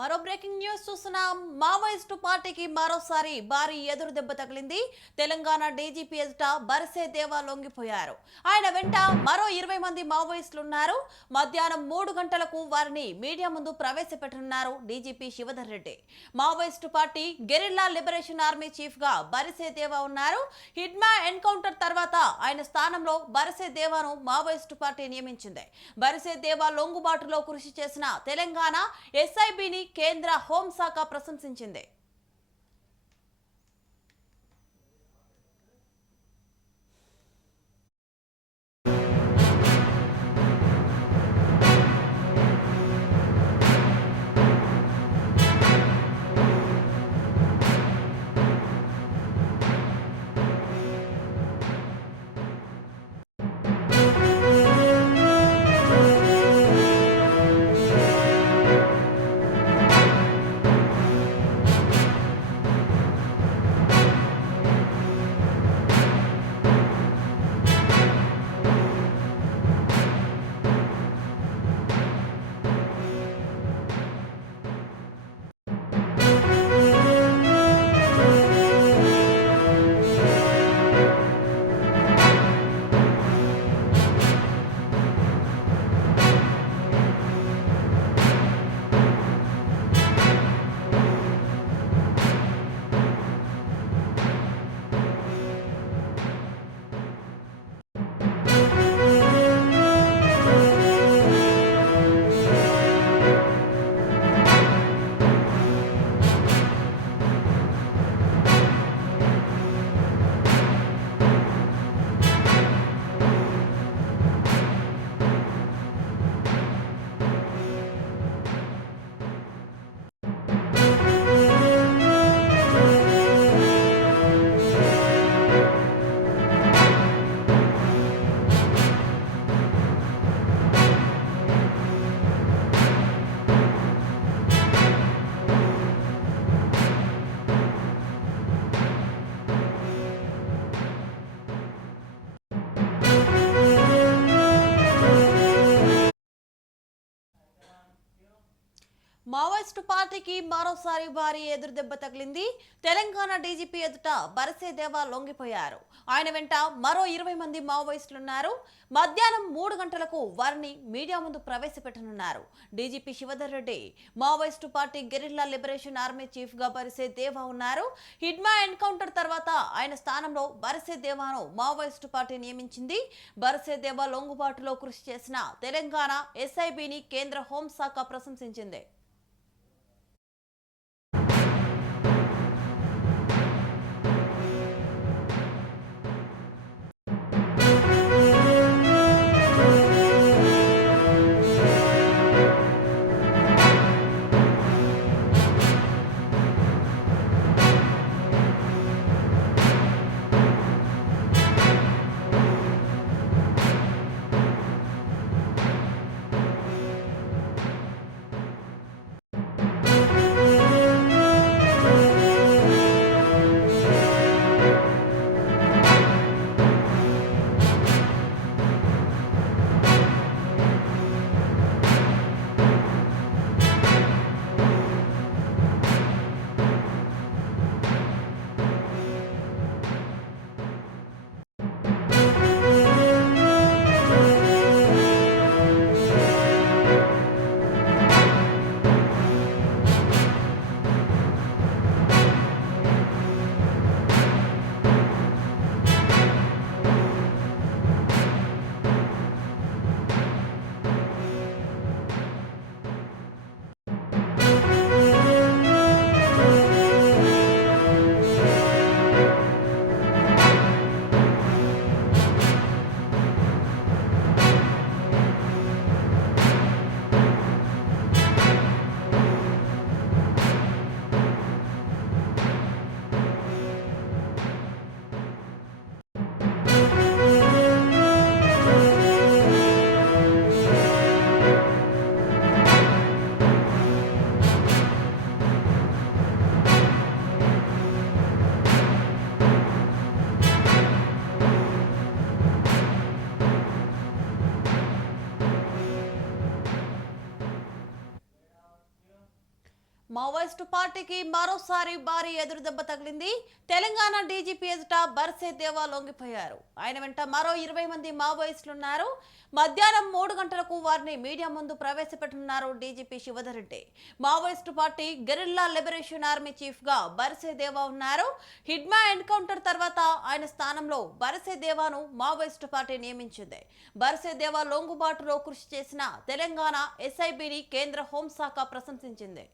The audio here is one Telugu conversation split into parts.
మరో బ్రేకింగ్ న్యూస్ చూస్తున్నాం. మావోయిస్టు పార్టీకి మరోసారి భారీ ఎదురు దెబ్బ తగిలింది. తెలంగాణ డీజీపీ ఎదుట బరిసే దేవా లొంగిపోయారు. ఆయన వెంట మరో ఇరవై మంది మావోయిస్టులు ఉన్నారు మధ్యాహ్నం మూడు గంటలకు వారిని మీడియా ముందు ప్రవేశపెట్టనున్నారు DGP Shivadhar Reddy. Maoist party guerrilla liberation army చీఫ్గా బరిసే దేవా ఉన్నారు. హిడ్మా ఎన్కౌంటర్ తర్వాత ఆయన స్థానంలో బరిసే దేవాను మావోయిస్టు పార్టీ నియమించింది. బరిసే దేవా లొంగుబాటులో కృషి చేసిన తెలంగాణ ఎస్ఐబిని కేంద్ర హోంశాఖ ప్రశంసించింది. మావోయిస్టు పార్టీకి మరోసారి భారీ ఎదురు దెబ్బ తగిలింది. తెలంగాణ డీజీపీ ఎదుట బరసే దేవా లొంగిపోయారు. ఆయన వెంట మరో ఇరవై మంది మావోయిస్టులున్నారు. మధ్యాహ్నం మూడు గంటలకు వారిని మీడియా ముందు ప్రవేశపెట్టనున్నారు. DGP Shivadhar Reddy Maoist party guerrilla liberation army చీఫ్గా బరిసే దేవా ఉన్నారు. హిడ్మా ఎన్కౌంటర్ తర్వాత ఆయన స్థానంలో బరసే దేవాను మావోయిస్టు పార్టీ నియమించింది. బరసే దేవా లొంగుబాటులో కృషి చేసిన తెలంగాణ ఎస్ఐబిని కేంద్ర హోంశాఖ ప్రశంసించింది. మావోయిస్టు పార్టీకి మరోసారి భారీ ఎదురుదెబ్బ తగిలింది. తెలంగాణ డీజీపీ ఎదుట బర్సే దేవా లొంగిపోయారు. ఆయన వెంట మరో ఇరవై మంది మావోయిస్టులున్నారు. మధ్యాహ్నం మూడు గంటలకు వారిని మీడియా ముందు ప్రవేశపెట్టనున్నారు DGP Shivadhar Reddy Maoist party guerrilla liberation army చీఫ్గా బర్సే దేవా ఉన్నారు. హిడ్మా ఎన్కౌంటర్ తర్వాత ఆయన స్థానంలో బర్సే దేవాను మావోయిస్టు పార్టీ నియమించింది. బర్సే దేవా లొంగుబాటులో కృషి చేసిన తెలంగాణ ఎస్ఐబిని కేంద్ర హోంశాఖ ప్రశంసించింది.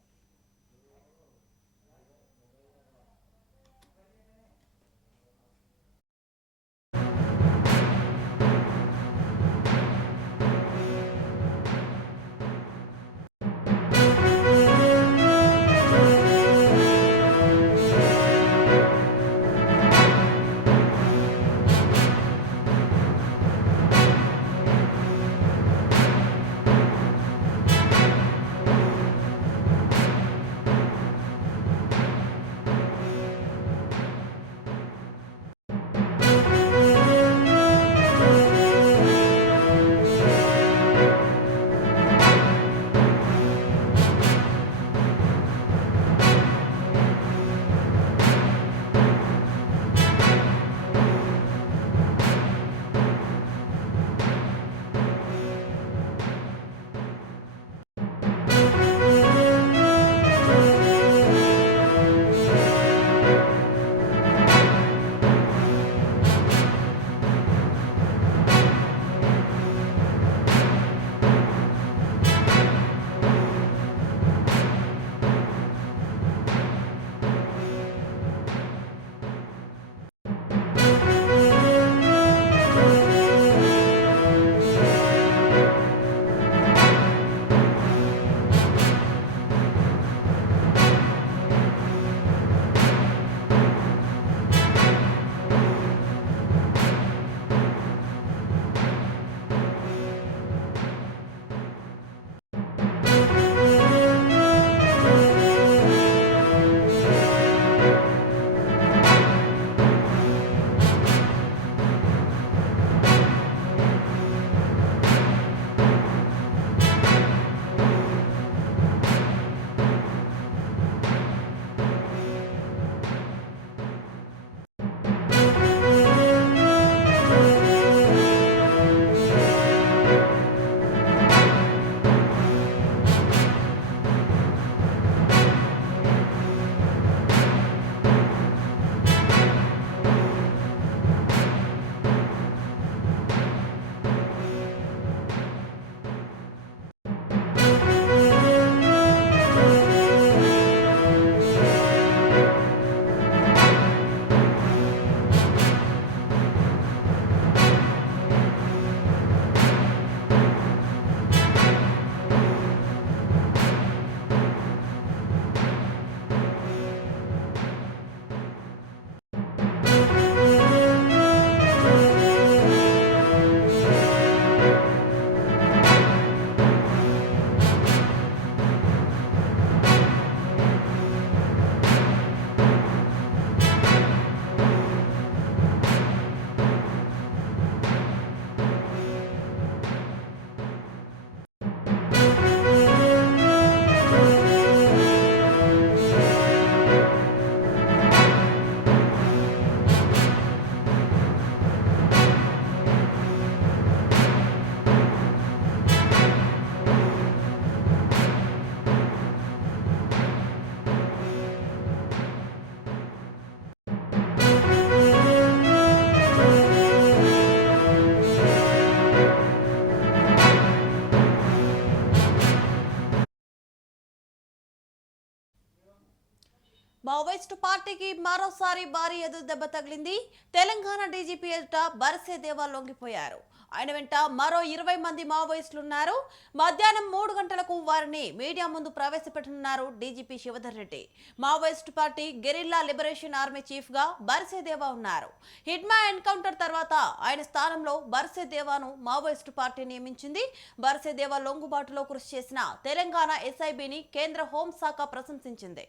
మావోయిస్టు పార్టీకి మరోసారి భారీ ఎదురు దెబ్బ తగిలింది. తెలంగాణ డీజీపీ ఎదుట బరసే దేవా లొంగిపోయారు. ఆయన వెంట మరో ఇరవై మంది మావోయిస్టులున్నారు. మధ్యాహ్నం మూడు గంటలకు వారిని మీడియా ముందు ప్రవేశపెట్టనున్నారు DGP Shivadhar Reddy. Maoist party guerrilla liberation army చీఫ్గా బర్సేదేవా ఉన్నారు. హిడ్మా ఎన్కౌంటర్ తర్వాత ఆయన స్థానంలో బర్సే దేవాను మావోయిస్టు పార్టీ నియమించింది. బర్సే దేవా లొంగుబాటులో కృషి చేసిన తెలంగాణ ఎస్ఐబిని కేంద్ర హోంశాఖ ప్రశంసించింది.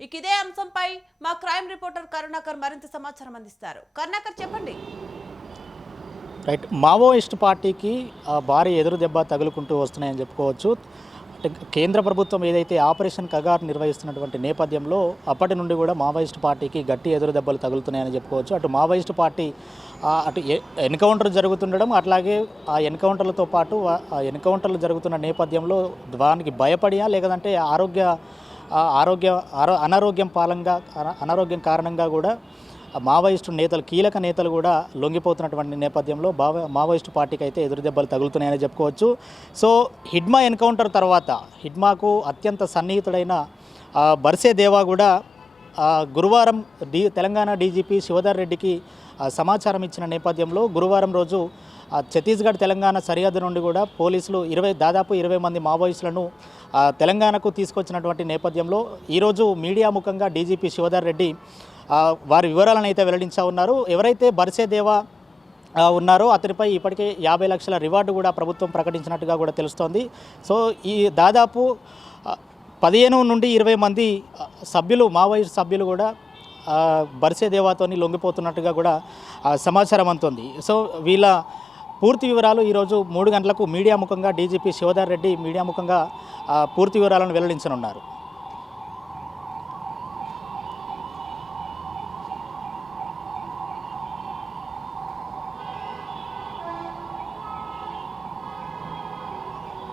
ఇక ఇదే అంశంపై మా క్రైమ్ రిపోర్టర్ కరుణాకర్ మరింత సమాచారం అందిస్తారు. కరుణాకర్ చెప్పండి. రైట్. మావోయిస్ట్ పార్టీకి ఆ, భారీ ఎదురు దెబ్బ తగులుకుంటూ వస్తున్నాయని చెప్పుకోవచ్చు. అంటే కేంద్ర ప్రభుత్వం ఏదైతే ఆపరేషన్ కగార్ నిర్వహిస్తున్నటువంటి నేపథ్యంలో అప్పటి నుండి కూడా మావోయిస్ట్ పార్టీకి గట్టి ఎదురు దెబ్బలు తగులుతున్నాయని చెప్పుకోవచ్చు. అటు మావోయిస్ట్ పార్టీ అటు ఎ- ఎన్కౌంటర్ జరుగుతుండడం అట్లాగే ఆ ఎన్కౌంటర్లతో పాటు ఆ- ఎన్కౌంటర్లు జరుగుతున్న నేపథ్యంలో దానికి భయపడియా లేదంటే ఆరోగ్య ఆరోగ్య ఆరో అనారోగ్యం పాలంగా అన- అనారోగ్యం కారణంగా కూడా మావోయిస్టు నేతలు కీలక నేతలు కూడా లొంగిపోతున్నటువంటి నేపథ్యంలో బావ మావోయిస్టు పార్టీకి అయితే ఎదురు దెబ్బలు తగులుతున్నాయని చెప్పుకోవచ్చు. సో హిడ్మా ఎన్కౌంటర్ తర్వాత హిడ్మాకు అత్యంత సన్నిహితుడైన బర్సే దేవా కూడా గురువారం డి తెలంగాణ డీజీపీ శివధర్ రెడ్డికి సమాచారం ఇచ్చిన నేపథ్యంలో గురువారం రోజు ఛత్తీస్గఢ్ తెలంగాణ సరిహద్దు నుండి కూడా పోలీసులు ఇరవై దాదాపు ఇరవై మంది మావోయిస్టులను తెలంగాణకు తీసుకొచ్చినటువంటి నేపథ్యంలో ఈరోజు మీడియా ముఖంగా డీజీపీ శివధర్ రెడ్డి వారి వివరాలను అయితే వెల్లడించా ఉన్నారు. ఎవరైతే బర్సేదేవా ఉన్నారో అతనిపై ఇప్పటికే యాభై లక్షల రివార్డు కూడా ప్రభుత్వం ప్రకటించినట్టుగా కూడా తెలుస్తోంది. సో ఈ దాదాపు పదిహేను నుండి ఇరవై మంది సభ్యులు మావోయిస్ట్ సభ్యులు కూడా బర్సేదేవాతోని బర్సే లొంగిపోతున్నట్టుగా కూడా సమాచారం అందుతుంది. సో వీళ్ళ పూర్తి వివరాలు ఈరోజు మూడు గంటలకు మీడియా ముఖంగా డీజీపీ శివధర్ రెడ్డి మీడియా ముఖంగా పూర్తి వివరాలను వెల్లడించనున్నారు.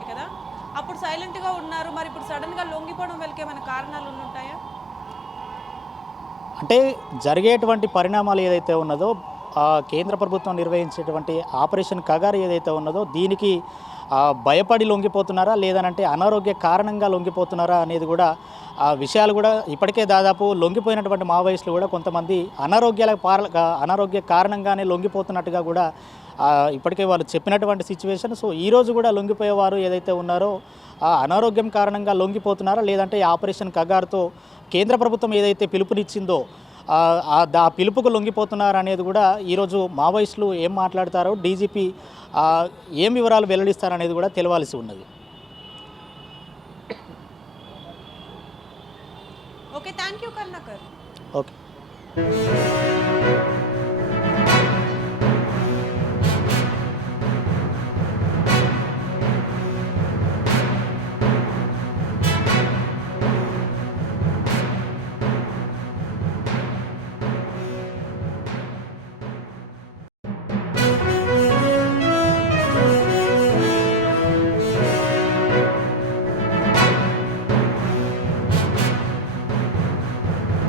కదా? అప్పుడు సైలెంట్గా ఉన్నారు. మరి ఇప్పుడు సడన్గా లొంగిపోవడం వెనక ఏమైనా కారణాలు ఉంటాయా అంటే జరిగేటువంటి పరిణామాలు ఏదైతే ఉన్నదో కేంద్ర ప్రభుత్వం నిర్వహించేటువంటి ఆపరేషన్ కగారు ఏదైతే ఉన్నదో దీనికి భయపడి లొంగిపోతున్నారా? లేదనంటే అనారోగ్య కారణంగా లొంగిపోతున్నారా అనేది కూడా ఆ విషయాలు కూడా ఇప్పటికే దాదాపు లొంగిపోయినటువంటి మావోయిస్టులు కూడా కొంతమంది అనారోగ్యాల పార అనారోగ్య కారణంగానే లొంగిపోతున్నట్టుగా కూడా ఇప్పటికే వాళ్ళు చెప్పినటువంటి సిచ్యువేషన్. సో ఈరోజు కూడా లొంగిపోయేవారు ఏదైతే ఉన్నారో ఆ అనారోగ్యం కారణంగా లొంగిపోతున్నారా? లేదంటే ఈ ఆపరేషన్ కగారుతో కేంద్ర ప్రభుత్వం ఏదైతే పిలుపునిచ్చిందో ఆ, పిలుపుకు లొంగిపోతున్నారు అనేది కూడా ఈరోజు మావోయిస్టులు ఏం మాట్లాడతారో డీజీపీ ఏం వివరాలు వెల్లడిస్తారనేది కూడా తెలవాల్సి ఉన్నది. Okay thank you Karnakar okay